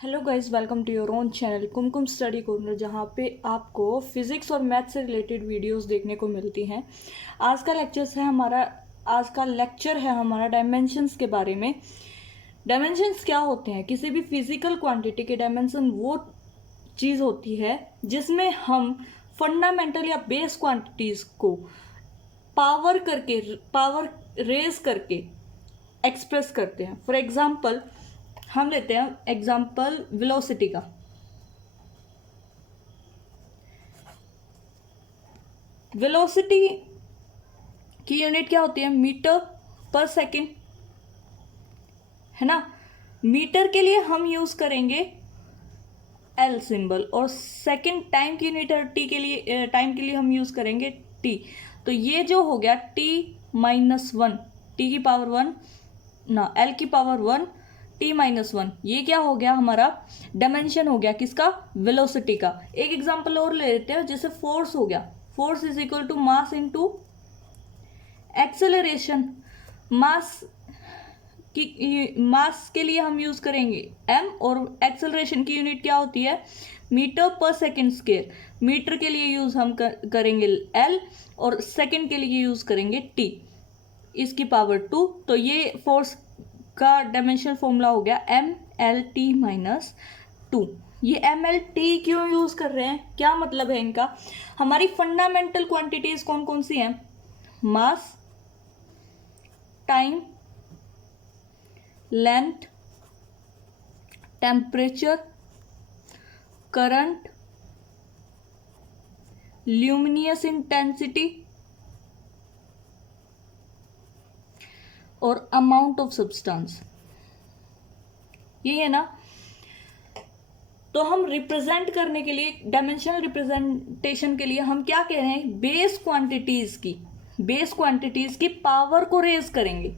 Hello guys, welcome to your own channel Kumkum study corner, जहाँ पे आपको फिज़िक्स और मैथ से रिलेटेड वीडियोस देखने को मिलती हैं। आज का लेक्चर है हमारा डायमेंशंस के बारे में। डायमेंशंस क्या होते हैं? किसी भी फिजिकल क्वांटिटी के डायमेंशन वो चीज़ होती है जिसमें हम फंडामेंटल या बेस क्वांटिटीज़ को पावर रेज करके एक्सप्रेस करते हैं। फॉर एग्जाम्पल हम लेते हैं एग्जाम्पल वेलोसिटी का। वेलोसिटी की यूनिट क्या होती है? मीटर पर सेकेंड, है ना। मीटर के लिए हम यूज करेंगे एल सिंबल, और सेकेंड टाइम की यूनिट है टाइम के लिए हम यूज करेंगे टी। तो ये जो हो गया t-1, टी की पावर 1 ना एल की पावर 1 t-1, ये क्या हो गया? हमारा डायमेंशन हो गया किसका? वेलोसिटी का। एक एग्जांपल और ले लेते हैं, जैसे फोर्स हो गया। Force is equal to mass into acceleration. Mass के लिए हम यूज करेंगे m, और एक्सेलरेशन की यूनिट क्या होती है? मीटर पर सेकेंड स्क्वायर। मीटर के लिए यूज हम करेंगे l, और सेकेंड के लिए यूज करेंगे t, इसकी पावर 2। तो ये फोर्स का डायमेंशनल फॉर्मूला हो गया mlt-2। ये mlt क्यों यूज कर रहे हैं, क्या मतलब है इनका? हमारी फंडामेंटल क्वांटिटीज कौन कौन सी हैं? Mass, time, length, temperature, current, luminous intensity और अमाउंट ऑफ सब्सटेंस, ये है ना। तो हम रिप्रेजेंट करने के लिए, डायमेंशनल रिप्रेजेंटेशन के लिए हम क्या कह रहे हैं? बेस क्वांटिटीज की पावर को रेज करेंगे,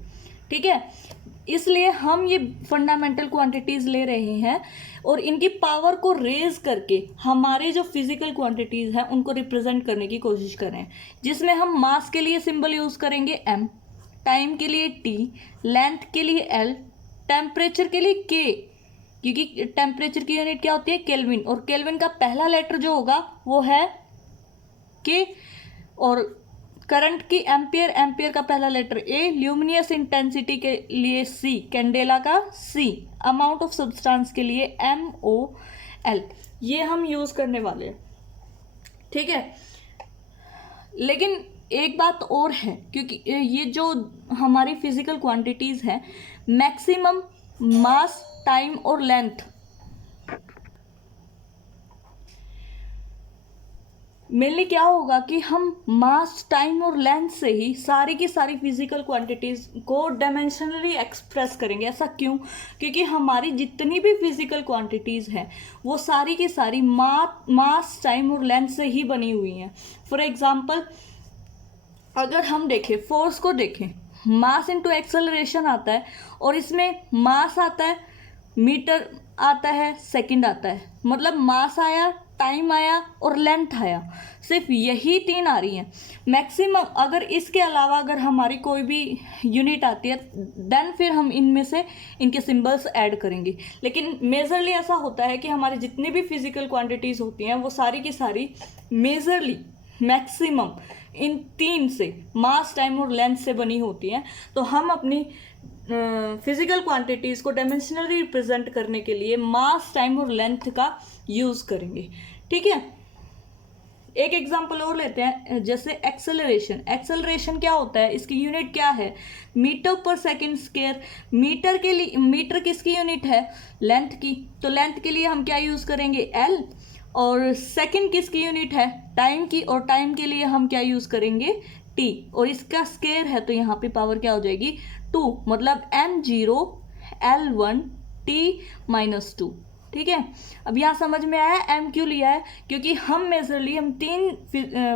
ठीक है। इसलिए हम ये फंडामेंटल क्वांटिटीज ले रहे हैं और इनकी पावर को रेज करके हमारे जो फिजिकल क्वांटिटीज हैं उनको रिप्रेजेंट करने की कोशिश कर रहे हैं, जिसमें हम मास के लिए सिंबल यूज करेंगे m, टाइम के लिए t, लेंथ के लिए l, टेम्परेचर के लिए k, क्योंकि टेम्परेचर की यूनिट क्या होती है? केल्विन, और केल्विन का पहला लेटर जो होगा वो है k, और करंट की एम्पियर, एम्पियर का पहला लेटर a, ल्यूमिनियस इंटेंसिटी के लिए c, कैंडेला का c, अमाउंट ऑफ सब्सटेंस के लिए MOL, ये हम यूज करने वाले हैं, ठीक है। लेकिन एक बात और है, क्योंकि ये जो हमारी फिजिकल क्वांटिटीज हैं, मैक्सिमम मास, टाइम और लेंथ मेनली क्या होगा कि हम मास, टाइम और लेंथ से ही सारी की सारी फिजिकल क्वांटिटीज को डायमेंशनली एक्सप्रेस करेंगे। ऐसा क्यों? क्योंकि हमारी जितनी भी फिजिकल क्वांटिटीज हैं वो सारी की सारी मास, टाइम और लेंथ से ही बनी हुई हैं। फॉर एग्जाम्पल अगर हम देखें, फोर्स को देखें, मास इंटू एक्सेलरेशन आता है, और इसमें मास आता है, मीटर आता है, सेकंड आता है, मतलब मास आया, टाइम आया और लेंथ आया, सिर्फ यही 3 आ रही हैं मैक्सिमम। अगर इसके अलावा अगर हमारी कोई भी यूनिट आती है देन फिर हम इनमें से इनके सिंबल्स ऐड करेंगे। लेकिन मेजरली ऐसा होता है कि हमारी जितनी भी फिजिकल क्वांटिटीज होती हैं वो सारी की सारी मेजरली मैक्सिमम इन 3 से, मास, टाइम और लेंथ से बनी होती हैं। तो हम अपनी फिजिकल क्वांटिटीज को डायमेंशनली रिप्रेजेंट करने के लिए मास, टाइम और लेंथ का यूज करेंगे, ठीक है। एक एग्जांपल और लेते हैं, जैसे एक्सेलरेशन। एक्सेलरेशन क्या होता है? इसकी यूनिट क्या है? मीटर पर सेकेंड स्क्वायर। मीटर किसकी यूनिट है? लेंथ की। तो लेंथ के लिए हम क्या यूज करेंगे? l, और सेकेंड किसकी यूनिट है? टाइम की, और टाइम के लिए हम क्या यूज करेंगे? t, और इसका स्क्वायर है तो यहाँ पे पावर क्या हो जाएगी? 2, मतलब m0l1 t-2, ठीक है। अब यहाँ समझ में आया m क्यों लिया है? क्योंकि हम मेजरली 3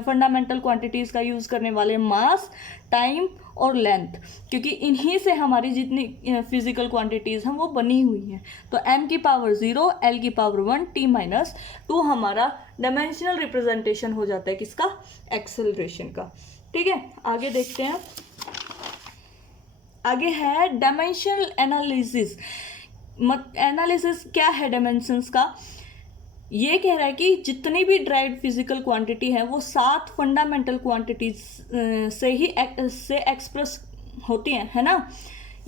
फंडामेंटल क्वांटिटीज का यूज करने वाले, मास, टाइम और लेंथ, क्योंकि इन्हीं से हमारी जितनी फिजिकल क्वांटिटीज हैं वो बनी हुई हैं। तो m की पावर 0, l की पावर 1, t-2 हमारा डायमेंशनल रिप्रेजेंटेशन हो जाता है किसका? एक्सेलरेशन का, ठीक है। आगे देखते हैं। आगे है डायमेंशनल एनालिसिस। एनालिसिस क्या है डायमेंशंस का, ये कह रहा है कि जितनी भी ड्राइव्ड फिजिकल क्वांटिटी है वो 7 फंडामेंटल क्वांटिटीज से ही से एक्सप्रेस होती हैं, है ना।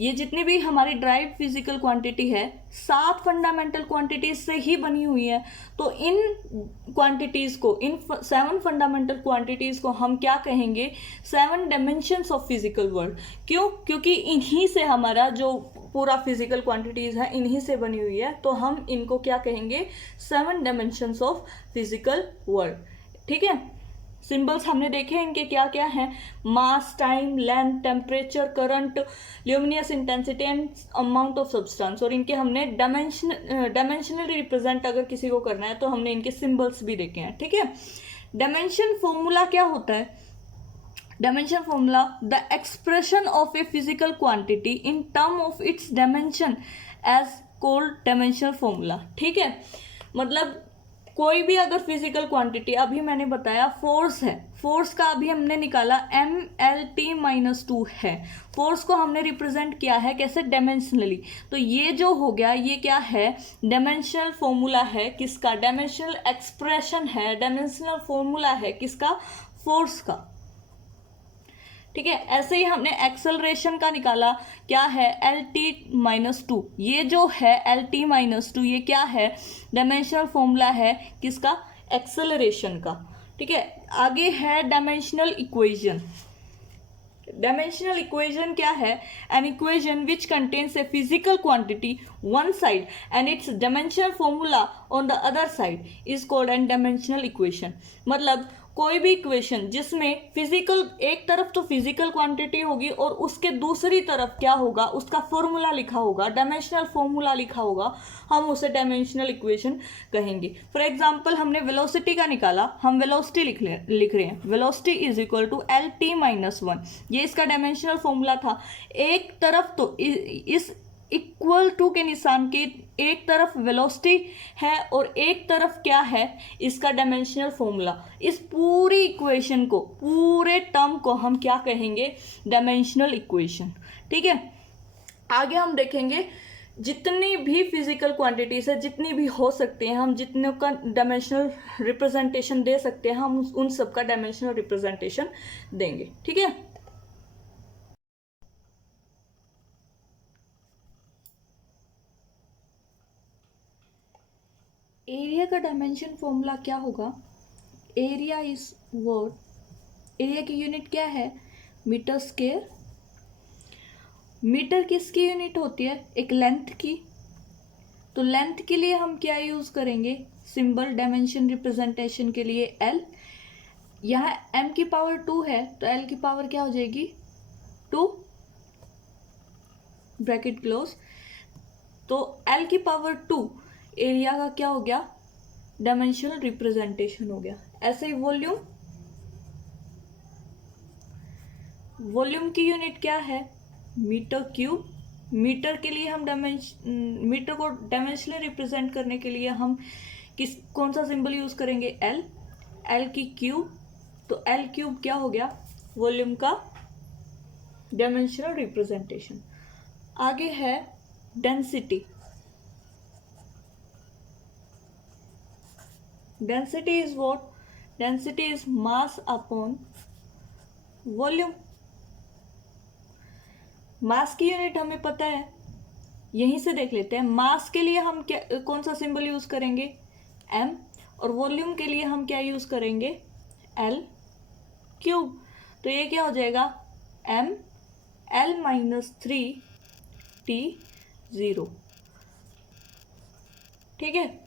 ये जितनी भी हमारी ड्राइव्ड फिजिकल क्वांटिटी है 7 फंडामेंटल क्वांटिटीज से ही बनी हुई है। तो इन क्वांटिटीज को, इन 7 फंडामेंटल क्वांटिटीज को हम क्या कहेंगे, 7 डायमेंशंस ऑफ फिजिकल वर्ल्ड। क्यों? क्योंकि इन्हीं से हमारा जो पूरा फिजिकल क्वांटिटीज है इन्हीं से बनी हुई है, तो हम इनको क्या कहेंगे, 7 डायमेंशंस ऑफ फिजिकल वर्ल्ड। ठीक है, सिंबल्स हमने देखे इनके क्या क्या हैं, mass, time, length, temperature, current, luminous intensity and amount of substance. और इनके हमने डायमेंशनली रिप्रेजेंट अगर किसी को करना है तो हमने इनके सिंबल्स भी देखे हैं। ठीक है, डायमेंशन फॉर्मूला क्या होता है, dimension formula, the expression of a physical quantity in term of its dimension as called dimensional formula. ठीक है, मतलब कोई भी अगर फिजिकल क्वांटिटी, अभी मैंने बताया फोर्स है, फोर्स का अभी हमने निकाला MLT-2 है, फोर्स को हमने रिप्रेजेंट किया है कैसे, डायमेंशनली। तो ये जो हो गया ये क्या है, डायमेंशनल फॉर्मूला है किसका, डायमेंशनल एक्सप्रेशन है, डायमेंशनल फॉर्मूला है किसका, फोर्स का। ठीक है, ऐसे ही हमने एक्सेलरेशन का निकाला, क्या है, LT-2। ये जो है LT-2 ये क्या है, डायमेंशनल फॉर्मूला है किसका, एक्सेलरेशन का। ठीक है, आगे है डायमेंशनल इक्वेशन। डायमेंशनल इक्वेशन क्या है, an equation which contains A physical quantity one side and it's dimensional formula on the other side is called an dimensional equation. मतलब कोई भी इक्वेशन जिसमें फिजिकल, एक तरफ तो फिजिकल क्वांटिटी होगी और उसके दूसरी तरफ क्या होगा, उसका फॉर्मूला लिखा होगा, डायमेंशनल फॉर्मूला लिखा होगा, हम उसे डायमेंशनल इक्वेशन कहेंगे। फॉर एग्जांपल हमने वेलोसिटी का निकाला, हम वेलोसिटी लिख रहे हैं, velocity is equal to LT-1, ये इसका डायमेंशनल फॉर्मूला था। एक तरफ तो इस इक्वल टू के निशान के एक तरफ वेलोसिटी है और एक तरफ क्या है, इसका डायमेंशनल फॉर्मूला। इस पूरी इक्वेशन को, पूरे टर्म को हम क्या कहेंगे, डायमेंशनल इक्वेशन। ठीक है, आगे हम देखेंगे जितनी भी फिजिकल क्वांटिटीज है, जितनी भी हो सकती हैं, हम जितने का डायमेंशनल रिप्रेजेंटेशन दे सकते हैं हम उन सब का डायमेंशनल रिप्रेजेंटेशन देंगे। ठीक है, एरिया का डायमेंशन फॉर्मूला क्या होगा, एरिया इज व्हाट, एरिया की यूनिट क्या है, मीटर स्क्वायर। मीटर किसकी यूनिट होती है, एक लेंथ की। तो लेंथ के लिए हम क्या यूज करेंगे, सिंबल, डायमेंशन रिप्रेजेंटेशन के लिए L। यहाँ m की पावर 2 है तो L की पावर क्या हो जाएगी, 2, ब्रैकेट क्लोज। तो L की पावर 2 एरिया का क्या हो गया, डायमेंशनल रिप्रेजेंटेशन हो गया। ऐसे ही वॉल्यूम, वॉल्यूम की यूनिट क्या है, मीटर क्यूब। मीटर के लिए हम मीटर को डायमेंशनली रिप्रेजेंट करने के लिए हम कौन सा सिंबल यूज करेंगे, L, L की क्यूब। तो L क्यूब क्या हो गया, वॉल्यूम का डायमेंशनल रिप्रेजेंटेशन। आगे है density. Density is what? Density is mass upon volume. मास की यूनिट हमें पता है, यहीं से देख लेते हैं। मास के लिए हम क्या, कौन सा सिंबल यूज करेंगे, M। और वॉल्यूम के लिए हम क्या यूज करेंगे, L क्यूब। तो ये क्या हो जाएगा, ML-3T0। ठीक है,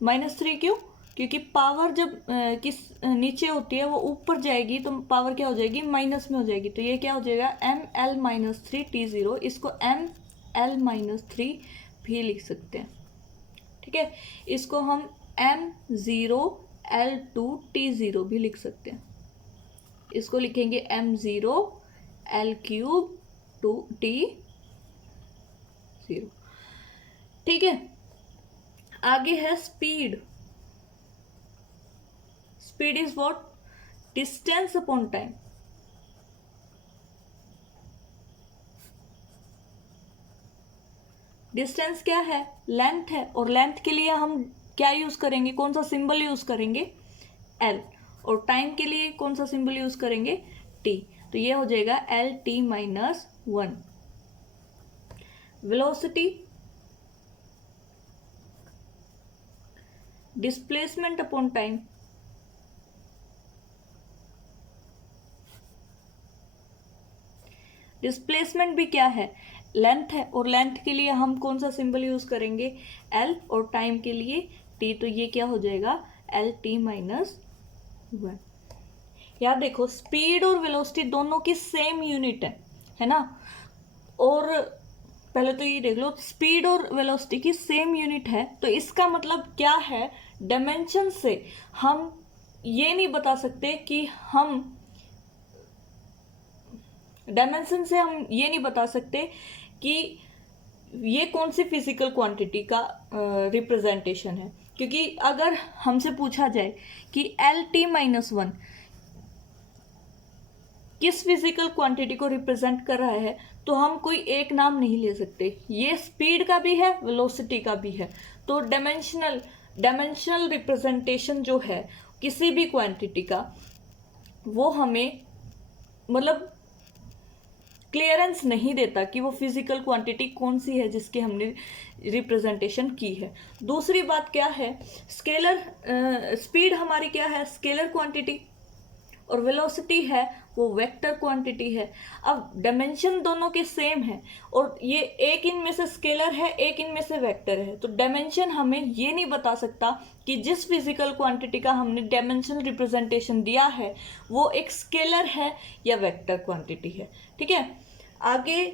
-3 क्यों, क्योंकि पावर जब किस नीचे होती है वो ऊपर जाएगी तो पावर क्या हो जाएगी, माइनस में हो जाएगी। तो ये क्या हो जाएगा, ML-3T0। इसको ML-3 भी लिख सकते हैं। ठीक है, इसको हम M0L2T0 भी लिख सकते हैं। इसको लिखेंगे M0L3T0। ठीक है, आगे है speed. Speed is what, distance upon time. Distance क्या है, लेंथ है, और लेंथ के लिए हम क्या यूज़ करेंगे, कौन सा सिंबल यूज़ करेंगे, एल, और टाइम के लिए कौन सा सिंबल यूज़ करेंगे, टी। तो ये हो जाएगा L T minus 1। Velocity, displacement upon time, displacement भी क्या है, लेंथ है, और लेंथ के लिए हम कौन सा सिंबल यूज करेंगे, एल, और टाइम के लिए टी। तो ये क्या हो जाएगा, एल टी माइनस 1। यार देखो, स्पीड और वेलोसिटी दोनों की सेम यूनिट है ना। और पहले तो ये देख लो, स्पीड और वेलोसिटी की सेम यूनिट है, तो इसका मतलब क्या है, डायमेंशन से हम ये नहीं बता सकते कि हम डायमेंशन से हम ये नहीं बता सकते कि ये कौन सी फिजिकल क्वांटिटी का रिप्रेजेंटेशन है। क्योंकि अगर हमसे पूछा जाए कि एल टी माइनस 1 किस फिजिकल क्वांटिटी को रिप्रेजेंट कर रहा है, तो हम कोई एक नाम नहीं ले सकते। ये स्पीड का भी है, वेलोसिटी का भी है। तो डायमेंशनल रिप्रेजेंटेशन जो है किसी भी क्वांटिटी का, वो हमें मतलब क्लियरेंस नहीं देता कि वो फिजिकल क्वांटिटी कौन सी है जिसकी हमने रिप्रेजेंटेशन की है। दूसरी बात क्या है, स्केलर स्पीड हमारी क्या है, स्केलर क्वांटिटी, और वेलोसिटी है वो वेक्टर क्वांटिटी है। अब डायमेंशन दोनों के सेम है, और ये एक इनमें से स्केलर है, एक इनमें से वेक्टर है। तो डायमेंशन हमें ये नहीं बता सकता कि जिस फिजिकल क्वांटिटी का हमने डायमेंशनल रिप्रेजेंटेशन दिया है वो एक स्केलर है या वेक्टर क्वांटिटी है। ठीक है, आगे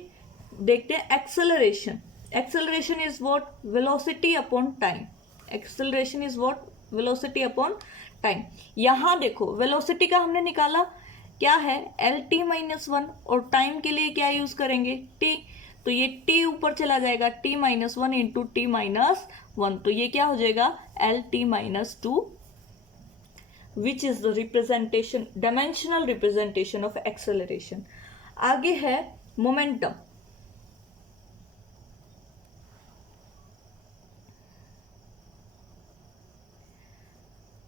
देखते हैं acceleration. Acceleration is what, velocity upon time. Acceleration is what, velocity upon time. यहां देखो, वेलोसिटी का हमने निकाला क्या है, एल टी माइनस 1, और टाइम के लिए क्या यूज करेंगे, टी। तो ये टी ऊपर चला जाएगा, T minus 1 into T minus 1। तो ये क्या हो जाएगा, L T minus 2, which is the representation, dimensional representation of acceleration. आगे है momentum.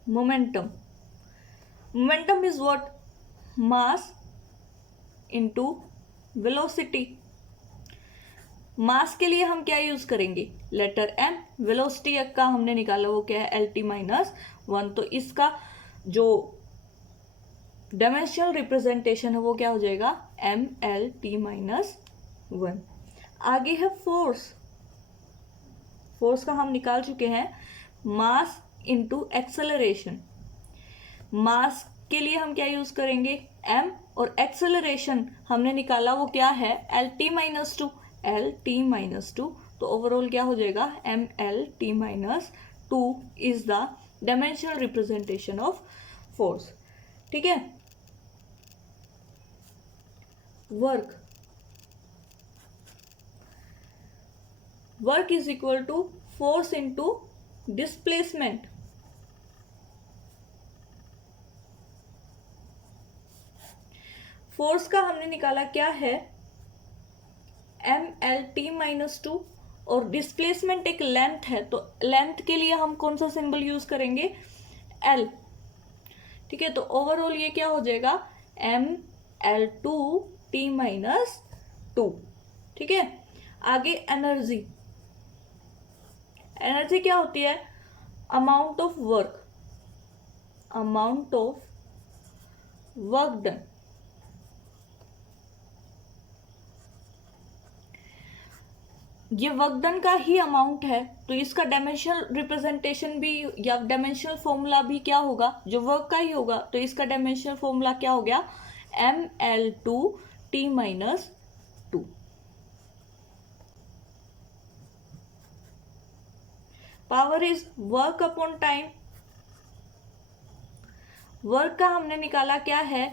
Momentum, momentum is what, mass into velocity. Mass के लिए हम क्या यूज करेंगे, लेटर एम। वेलोसिटी का हमने निकाला वो क्या है, एल टी माइनस 1। तो इसका जो डायमेंशनल रिप्रेजेंटेशन है वो क्या हो जाएगा, एम एल टी माइनस 1। आगे है फोर्स। फोर्स का हम निकाल चुके हैं, मास इंटू एक्सेलरेशन। मास के लिए हम क्या यूज करेंगे, एम, और एक्सेलरेशन हमने निकाला वो क्या है, L T minus 2, L T minus 2। तो ओवरऑल क्या हो जाएगा, M L T minus 2 is the dimensional representation of force. ठीक है, work, work is equal to force into displacement. Force का हमने निकाला क्या है, एम एल टी माइनस 2, और डिस्प्लेसमेंट एक लेंथ है, तो लेंथ के लिए हम कौन सा सिंबल यूज करेंगे, एल। ठीक है, तो ओवरऑल ये क्या हो जाएगा, M L two T minus 2। ठीक है, आगे एनर्जी। एनर्जी क्या होती है, amount of work, amount of work done. ये वर्क डन का ही अमाउंट है, तो इसका डायमेंशनल रिप्रेजेंटेशन भी या डायमेंशनल फॉर्मूला भी क्या होगा, जो वर्क का ही होगा। तो इसका डायमेंशनल फॉर्मूला क्या हो गया, M L two T minus 2। Power is work upon time. Work का हमने निकाला क्या है,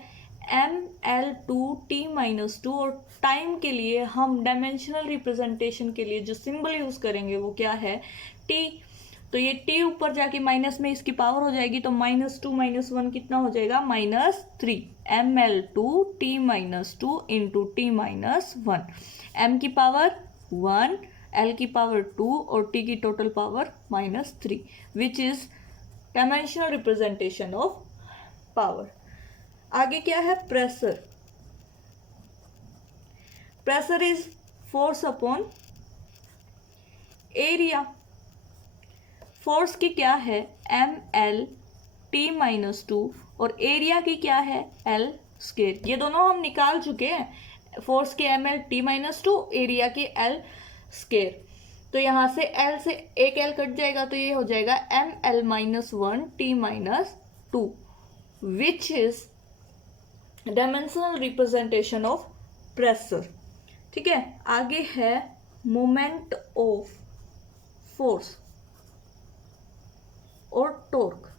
M L two T minus 2, और टाइम के लिए हम डायमेंशनल रिप्रेजेंटेशन के लिए जो सिंबल यूज करेंगे वो क्या है, टी। तो ये टी ऊपर जाके माइनस में इसकी पावर हो जाएगी, तो माइनस 2 माइनस 1 कितना हो जाएगा, -3। M L two T minus 2 into T minus 1। M की पावर 1, L की पावर 2 और T की total power -3, which is dimensional representation of power. आगे क्या है? Pressure. Pressure is force upon area. Force की क्या है? mL/T-2 और एरिया की क्या है? L²। ये दोनों हम निकाल चुके हैं, फोर्स के mL/T-2, एरिया की L²। तो यहाँ से L से एक L कट जाएगा तो ये हो जाएगा mL-1T-2, which is dimensional representation of pressure. ठीक है, आगे है मोमेंट ऑफ फोर्स और टॉर्क,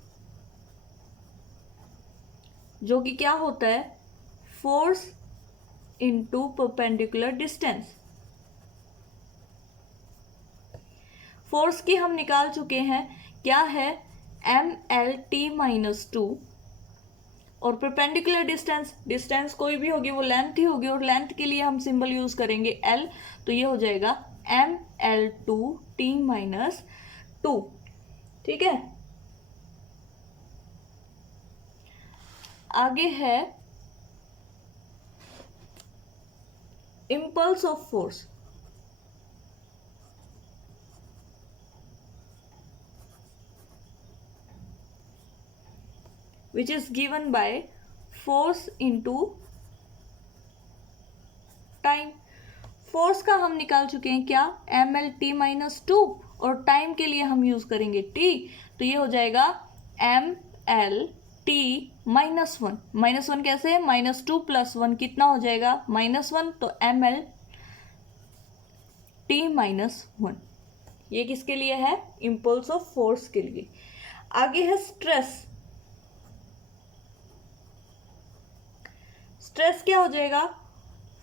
जो कि क्या होता है? Force into perpendicular distance. Force की हम निकाल चुके हैं, क्या है? mL/T-2 और परपेंडिकुलर डिस्टेंस, डिस्टेंस कोई भी होगी वो लेंथ ही होगी, और लेंथ के लिए हम सिंबल यूज करेंगे L, तो ये हो जाएगा mL/T-2। ठीक है, आगे है impulse of force. Which is given by force into time. Force का हम निकाल चुके हैं क्या? mL/T-2 और टाइम के लिए हम यूज करेंगे t, तो ये हो जाएगा mL/T-1। -1 कैसे है? -2 + 1 कितना हो जाएगा? -1, तो mL/T-1। ये किसके लिए है? इम्पल्स ऑफ फोर्स के लिए। आगे है स्ट्रेस। स्ट्रेस क्या हो जाएगा?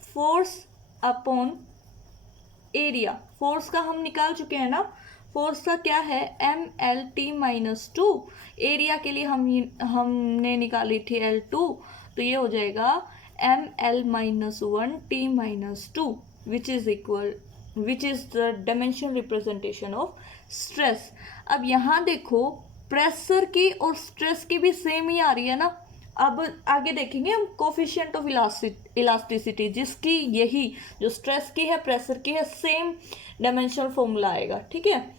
Force upon area. फोर्स का हम निकाल चुके हैं ना, फोर्स का क्या है? mL/T-2, एरिया के लिए हमने निकाली थी L2, तो ये हो जाएगा mL-1T-2, which is the dimension representation of stress. अब यहाँ देखो, प्रेशर की और स्ट्रेस की भी सेम ही आ रही है ना। अब आगे देखेंगे हम कोफिशिएंट ऑफ इलास्टिसिटी, जिसकी यही जो स्ट्रेस की है, प्रेशर की है, सेम डायमेंशनल फॉर्मूला आएगा। ठीक है,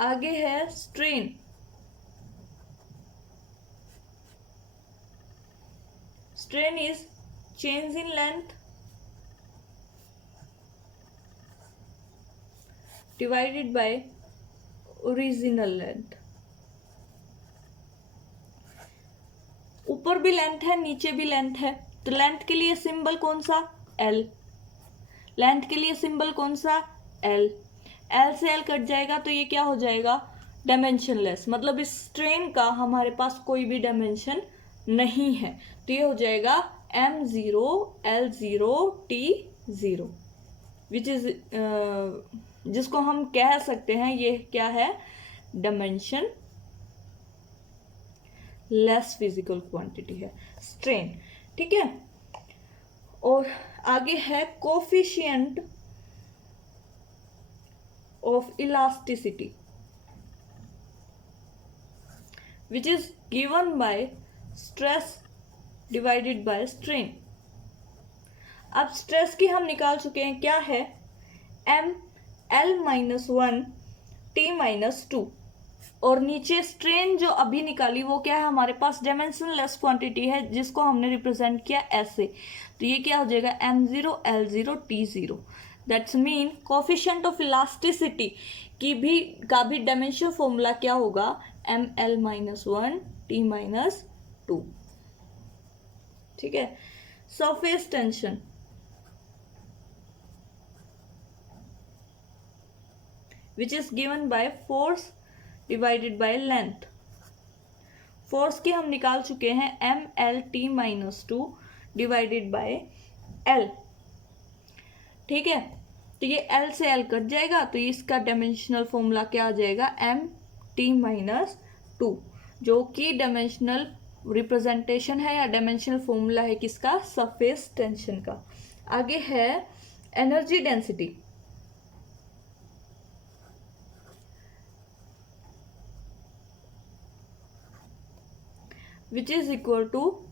आगे है strain. Strain is change in length divided by original length. ऊपर भी लेंथ है, नीचे भी लेंथ है, तो लेंथ के लिए सिंबल कौन सा? L। लेंथ के लिए सिंबल कौन सा? L। L से L कट जाएगा तो ये क्या हो जाएगा? डायमेंशनलेस, मतलब इस स्ट्रेन का हमारे पास कोई भी डायमेंशन नहीं है, तो ये हो जाएगा m0L0T0, विच इज जिसको हम कह सकते हैं ये क्या है? डायमेंशन लेस फिजिकल क्वांटिटी है स्ट्रेन। ठीक है, और आगे है coefficient of elasticity, which is given bye stress divided by strain. अब स्ट्रेस की हम निकाल चुके हैं, क्या है? mL-1T-2 और नीचे स्ट्रेन जो अभी निकाली वो क्या है? हमारे पास डायमेंशनलेस क्वांटिटी है, जिसको हमने रिप्रेजेंट किया ऐसे, तो ये क्या हो जाएगा? m0L0T0। That's mean coefficient of elasticity का भी डायमेंशन फॉर्मूला क्या होगा? mL-1T-2। ठीक है, surface tension which is given by force divided by length। Force की हम निकाल चुके हैं mL/T-2 डिवाइडेड बाय L। ठीक है, तो ये L से L कट जाएगा, तो इसका डायमेंशनल फॉर्मूला क्या आ जाएगा? m/T-2। जो कि डायमेंशनल रिप्रेजेंटेशन है या डायमेंशनल फॉर्मूला है किसका, सरफेस टेंशन का। आगे है energy density, which is equal to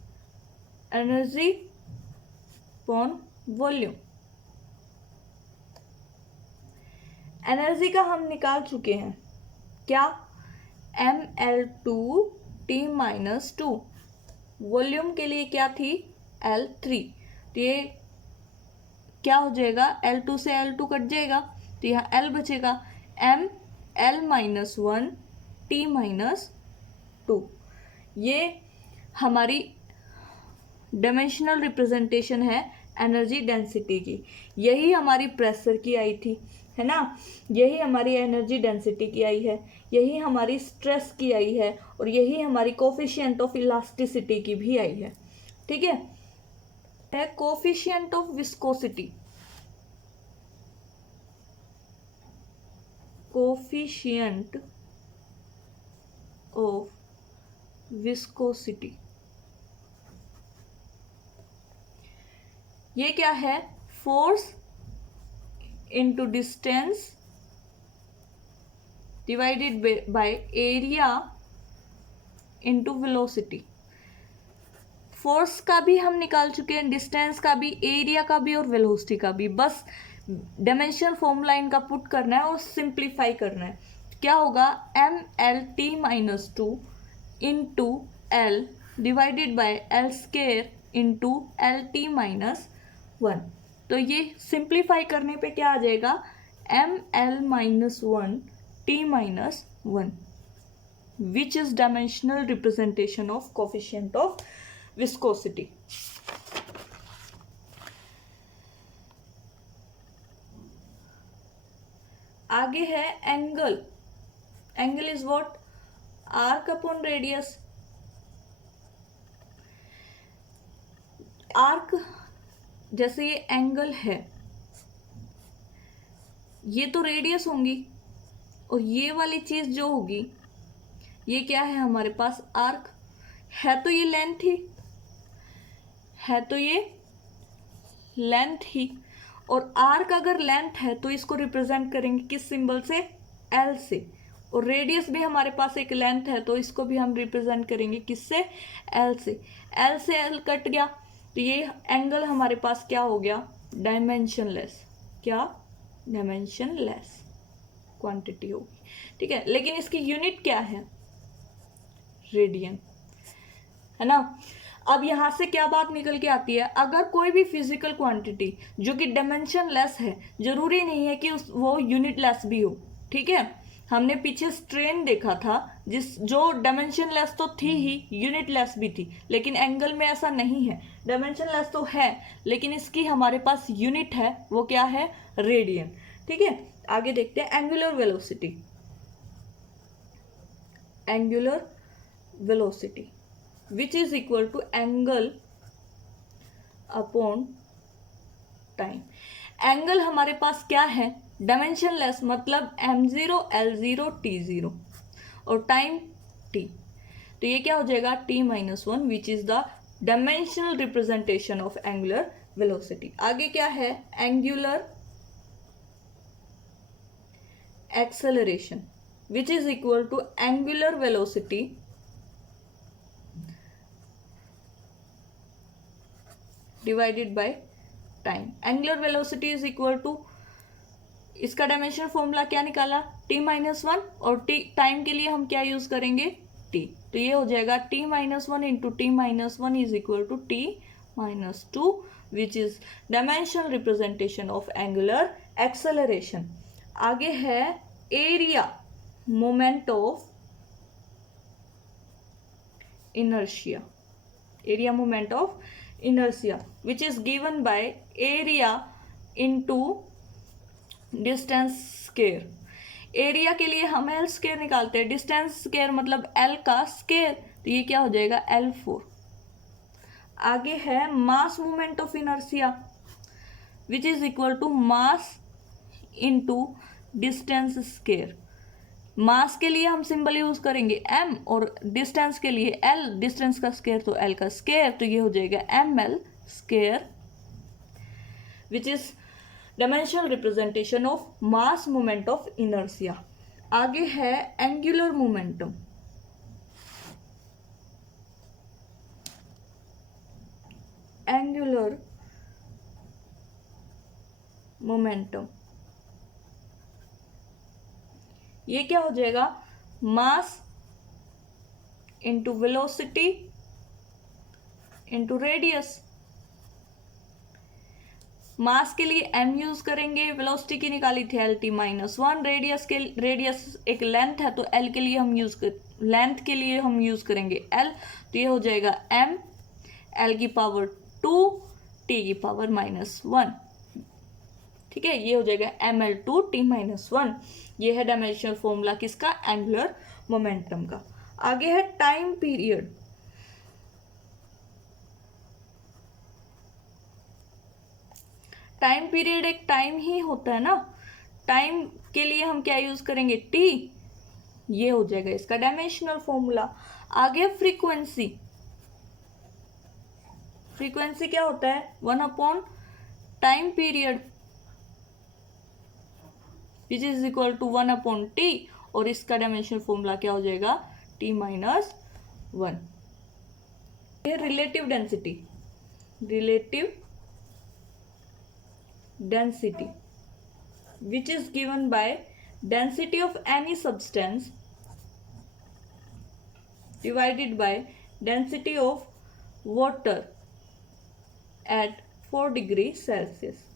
energy upon volume. Energy का हम निकाल चुके हैं क्या, ml2T-2। वॉल्यूम के लिए क्या थी, L3। तो ये क्या हो जाएगा, L2 से L2 कट जाएगा तो यहाँ L बचेगा, ml-1T-2। ये हमारी डायमेंशनल रिप्रेजेंटेशन है एनर्जी डेंसिटी की। यही हमारी प्रेशर की आई थी, है ना, यही हमारी एनर्जी डेंसिटी की आई है, यही हमारी स्ट्रेस की आई है, और यही हमारी कोफिशिएंट ऑफ इलास्टिसिटी की भी आई है। ठीक है coefficient of viscosity, coefficient of viscosity ये क्या है, force into distance divided by area into velocity. Force का भी हम निकाल चुके हैं, डिस्टेंस का भी, एरिया का भी और वेलोसिटी का भी। बस डायमेंशन फॉर्मूला इनका पुट करना है और सिंप्लीफाई करना है। क्या होगा, mlt-2 into L divided by L square into LT-1। तो ये सिंप्लीफाई करने पे क्या आ जाएगा, ml-1T-1 which is dimensional representation of coefficient of viscosity. आगे है angle. Angle is what, arc upon radius. Arc जैसे ये एंगल है, ये तो रेडियस होंगी, और ये वाली चीज जो होगी ये क्या है हमारे पास, आर्क है। तो ये लेंथ ही है, तो ये लेंथ ही। और आर्क अगर लेंथ है तो इसको रिप्रेजेंट करेंगे किस सिंबल से, एल से। और रेडियस भी हमारे पास एक लेंथ है तो इसको भी हम रिप्रेजेंट करेंगे किससे, एल से। एल से एल कट गया तो ये एंगल हमारे पास क्या हो गया, डायमेंशनलेस। क्या, डायमेंशनलेस क्वांटिटी होगी। ठीक है, लेकिन इसकी यूनिट क्या है, रेडियन, है ना। अब यहाँ से क्या बात निकल के आती है, अगर कोई भी फिजिकल क्वांटिटी जो कि डायमेंशन लेस है, जरूरी नहीं है कि वो यूनिट लेस भी हो। ठीक है, हमने पीछे स्ट्रेन देखा था जो डायमेंशन लेस तो थी ही, यूनिट लेस भी थी, लेकिन एंगल में ऐसा नहीं है। डायमेंशन लेस तो है लेकिन इसकी हमारे पास यूनिट है, वो क्या है, रेडियन। ठीक है, आगे देखते हैं angular velocity. Angular velocity which is equal to angle upon time। Angle हमारे पास क्या है, डायमेंशनलेस, मतलब m0 l0 t0 और टाइम t। तो ये क्या हो जाएगा, t-1 which is the dimensional representation of angular velocity. आगे क्या है, angular acceleration which is equal to angular velocity divided by time. Angular velocity is equal to, इसका डायमेंशन फॉर्मूला क्या निकाला, t-1, और t टाइम के लिए हम क्या यूज करेंगे, t। तो ये हो जाएगा t-1 into t-1 is equal to t-2 which is dimensional representation of angular acceleration. आगे है area moment of inertia. Area moment of inertia which is given by area into distance square। Area के लिए हम L square निकालते हैं, distance square मतलब L का square, तो ये क्या हो जाएगा, L4। आगे है mass moment of inertia which is equal to mass into distance square. मास के लिए हम सिंबल यूज करेंगे m और डिस्टेंस के लिए l, डिस्टेंस का स्क्वायर तो l का स्क्वायर, तो ये हो जाएगा ml square, which is dimensional representation of mass moment of inertia. आगे है एंगुलर मोमेंटम। एंगुलर मोमेंटम ये क्या हो जाएगा, mass into velocity into radius. Mass के लिए m यूज करेंगे, वेलोसिटी की निकाली थी LT-1, रेडियस एक लेंथ है तो l के लिए हम लेंथ के लिए हम यूज करेंगे l, तो ये हो जाएगा m l की पावर 2 t की पावर -1। ठीक है, ये हो जाएगा ml2 t-1। ये है डायमेंशनल फॉर्मूला किसका, एंगुलर मोमेंटम का। आगे है टाइम पीरियड। टाइम पीरियड एक टाइम ही होता है ना, टाइम के लिए हम क्या यूज करेंगे, t, ये हो जाएगा इसका डायमेंशनल फॉर्मूला। आगे फ्रीक्वेंसी। फ्रीक्वेंसी क्या होता है, 1 time period which is equal to 1/t, और इसका डायमेंशनल फॉर्मूला क्या हो जाएगा, t-1। ये relative density, relative density which is given by density of any substance divided by density of water at 4 degree Celsius.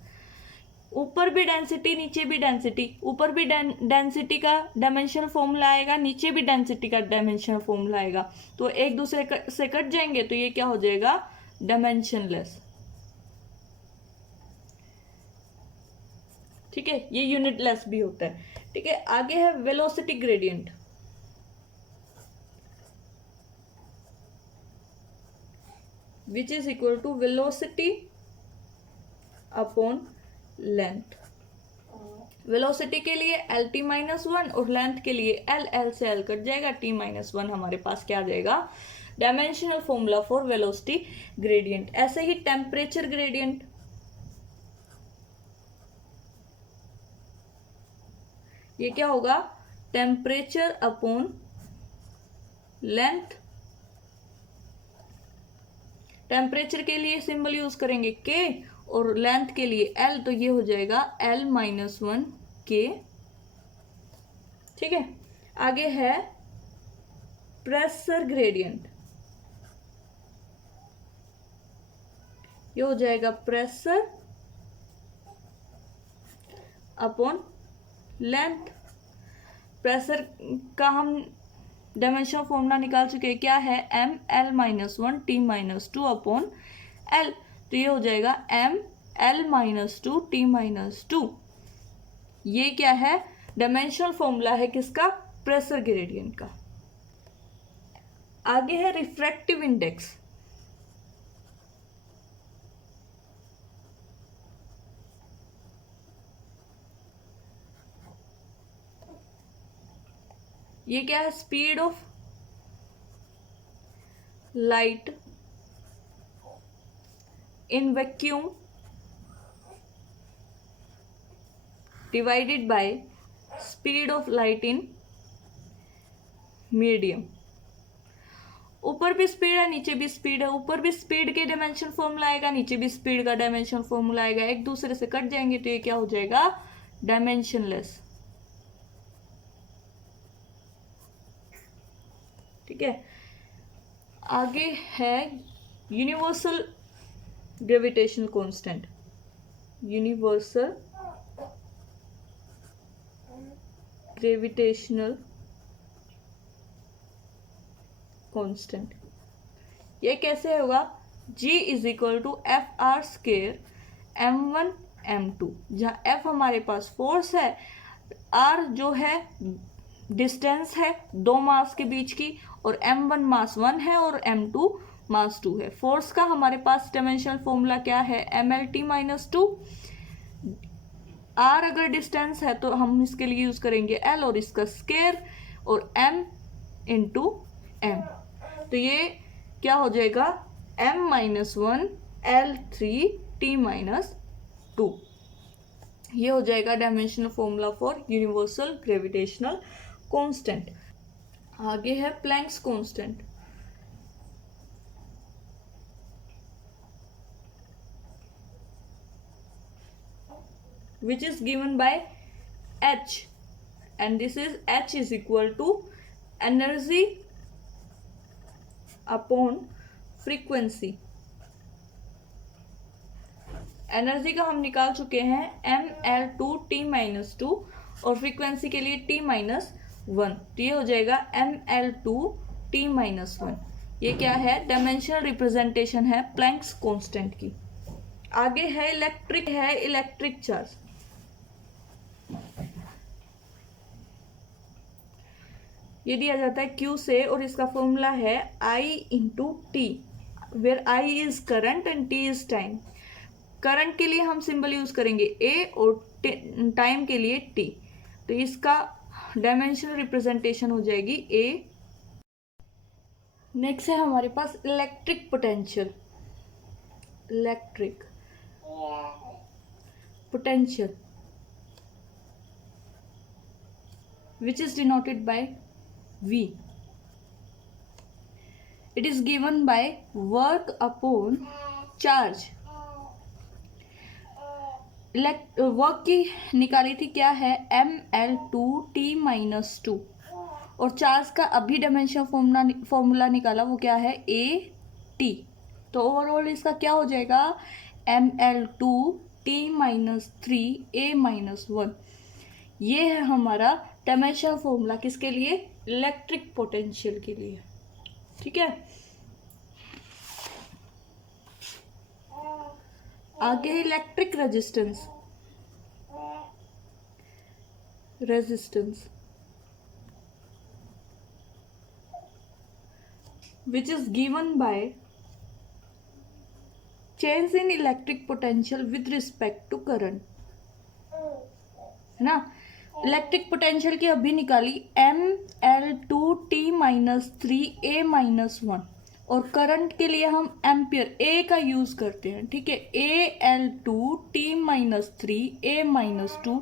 ऊपर भी डेंसिटी नीचे भी डेंसिटी, ऊपर भी डेंसिटी का डायमेंशनल फॉर्मूला आएगा, नीचे भी डेंसिटी का डायमेंशनल फॉर्मूला आएगा, तो एक दूसरे से कट जाएंगे, तो ये क्या हो जाएगा, डायमेंशनलेस। ठीक है, ये यूनिटलेस भी होता है। ठीक है, आगे है velocity gradient. Which is equal to velocity upon length. Velocity के लिए LT-1 और लेंथ के लिए L से L कट जाएगा, T-1 हमारे पास क्या आ जाएगा, dimensional formula for velocity gradient. ऐसे ही टेम्परेचर ग्रेडियंट। ये क्या होगा, टेम्परेचर अपॉन लेंथ। टेम्परेचर के लिए सिंबल यूज करेंगे K और लेंथ के लिए L, तो ये हो जाएगा L-1 K। ठीक है, आगे है प्रेशर ग्रेडियंट। ये हो जाएगा प्रेशर अपॉन लेंथ। प्रेशर का हम डायमेंशनल फॉर्मूला निकाल चुके हैं, क्या है, ml-1 t-2 अपॉन l, तो ये हो जाएगा ml-2 t-2। ये क्या है, डायमेंशनल फॉर्मूला है किसका, प्रेशर ग्रेडियंट का। आगे है रिफ्रैक्टिव इंडेक्स। ये क्या है, speed of light in vacuum divided by speed of light in medium. ऊपर भी स्पीड है, नीचे भी स्पीड है, ऊपर भी स्पीड के डायमेंशन फॉर्मूला आएगा, नीचे भी स्पीड का डायमेंशन फॉर्मूला आएगा, एक दूसरे से कट जाएंगे, तो ये क्या हो जाएगा, डायमेंशनलेस। ठीक है, आगे है universal gravitational constant. Universal gravitational constant, ये कैसे होगा, G is equal to F(r²) m1 m2, जहाँ F हमारे पास फोर्स है, R जो है डिस्टेंस है दो मास के बीच की, और m1 मास 1 है और m2 मास 2 है। फोर्स का हमारे पास डायमेंशनल फॉर्मूला क्या है, mlt-2, आर अगर डिस्टेंस है तो हम इसके लिए यूज करेंगे एल और इसका स्केयर और एम इंटू एम। तो ये क्या हो जाएगा m-1 L3t-2। ये हो जाएगा dimensional formula for universal gravitational constant. आगे है Planck's constant. which is given by h, and this is h is equal to energy upon frequency। Energy का हम निकाल चुके हैं ml2t-2 और फ्रीक्वेंसी के लिए t-1, तो ये हो जाएगा ml2t-1। ये क्या है डायमेंशनल रिप्रेजेंटेशन है प्लैंक्स कांस्टेंट की। आगे है इलेक्ट्रिक चार्ज। ये दिया जाता है Q से और इसका फॉर्मूला है I into T, where I is current and T is time. Current के लिए हम सिंबल यूज करेंगे A और टाइम के लिए T, तो इसका डायमेंशनल रिप्रेजेंटेशन हो जाएगी A। नेक्स्ट है हमारे पास electric potential. Electric potential which is denoted by V. It is given by work upon charge। Work की निकाली थी क्या है ml2t-2 और चार्ज का अभी डायमेंशन फॉर्मूला निकाला वो क्या है at। तो ओवरऑल इसका क्या हो जाएगा ml2t-3a-1। ये है हमारा डायमेंशन फॉर्मूला किसके लिए इलेक्ट्रिक पोटेंशियल के लिए। ठीक है, आगे electric resistance. which is given by change in electric potential with respect to current, है ना। इलेक्ट्रिक पोटेंशियल की अभी निकाली ml2t-3a-1 और करंट के लिए हम एम्पियर ए का यूज करते हैं। ठीक है, AL2t-3a-2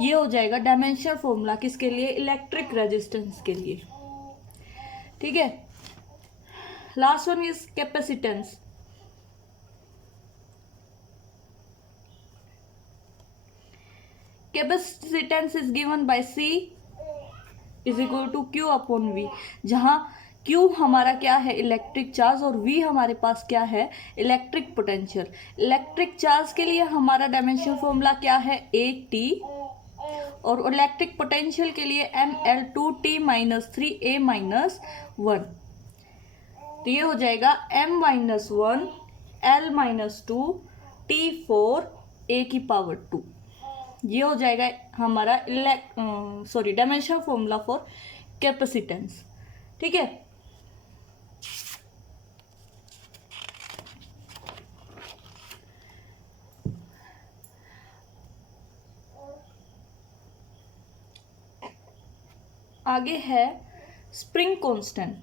ये हो जाएगा डायमेंशनल फॉर्मूला किसके लिए इलेक्ट्रिक रेजिस्टेंस के लिए। ठीक है, last one is capacitance. Capacitance is given by C is equal to Q upon V, जहां Q हमारा क्या है इलेक्ट्रिक चार्ज और V हमारे पास क्या है इलेक्ट्रिक पोटेंशियल। इलेक्ट्रिक चार्ज के लिए हमारा डायमेंशनल फॉर्मूला क्या है AT और इलेक्ट्रिक पोटेंशियल के लिए ml2t-3a-1। तो ये हो जाएगा m-1 L-2 T4a⁴ ये हो जाएगा हमारा डायमेंशनल फॉर्मूला फॉर कैपेसिटेंस। ठीक है, आगे है स्प्रिंग कांस्टेंट।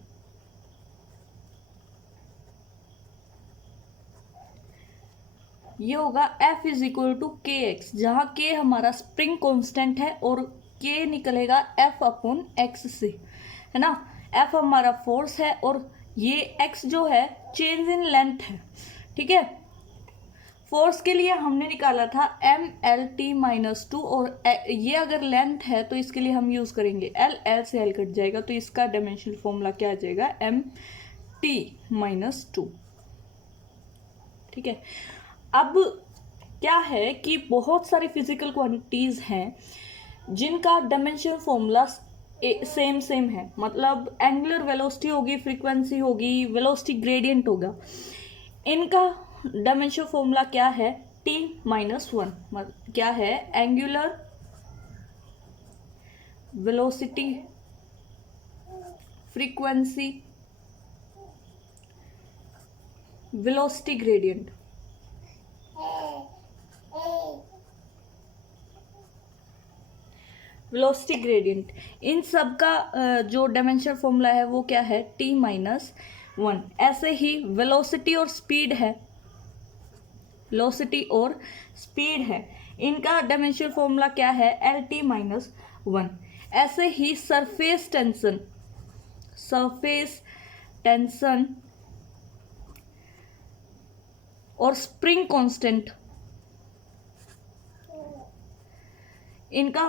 ये होगा F is equal to KX, जहाँ K हमारा स्प्रिंग कांस्टेंट है और K निकलेगा F अपॉन X से, है ना। F हमारा फोर्स है और ये X जो है चेंज इन लेंथ है। ठीक है, फोर्स के लिए हमने निकाला था mlt-2 और ये अगर लेंथ है तो इसके लिए हम यूज करेंगे L से L कट जाएगा, तो इसका डायमेंशनल फॉर्मूला क्या आ जाएगा mt-2। ठीक है, अब क्या है कि बहुत सारी फिजिकल क्वांटिटीज हैं जिनका डायमेंशनल फॉर्मूला सेम है, मतलब एंगुलर वेलोसिटी होगी, फ्रीक्वेंसी होगी, वेलोसिटी ग्रेडियंट होगा। इनका डायमेंशनल फॉर्मूला क्या है t-1, क्या है angular velocity, frequency, velocity gradient. Velocity gradient, इन सब का जो डायमेंशन फॉर्मूला है वो क्या है, t-1। ऐसे ही वेलोसिटी और स्पीड है, वेलोसिटी और स्पीड है, इनका डायमेंशन फॉर्मूला क्या है, lt-1। ऐसे ही सरफेस टेंशन, सरफेस टेंशन और स्प्रिंग कांस्टेंट, इनका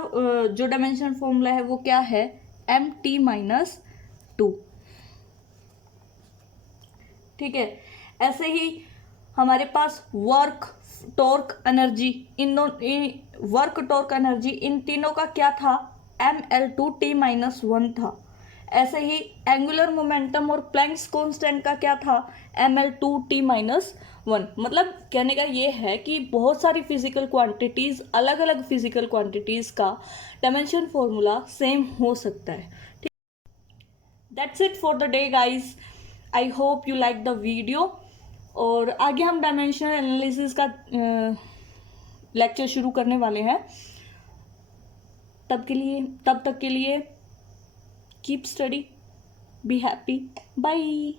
जो डायमेंशन फॉर्मूला है वो क्या है, mt-2। ठीक है। ऐसे ही हमारे पास work, torque, energy, work, torque, energy, इन तीनों का क्या था, ml2t-1 था। ऐसे ही एंगुलर मोमेंटम और प्लैंक्स कांस्टेंट का क्या था, ml2t-1। मतलब कहने का ये है कि बहुत सारी फिजिकल क्वांटिटीज, अलग अलग फिजिकल क्वांटिटीज का डायमेंशन फॉर्मूला सेम हो सकता है। ठीक, that's it for the day guys. I hope you like the video. और आगे हम डायमेंशनल एनालिसिस का लेक्चर शुरू करने वाले हैं। तब तक के लिए keep study, be happy, bye.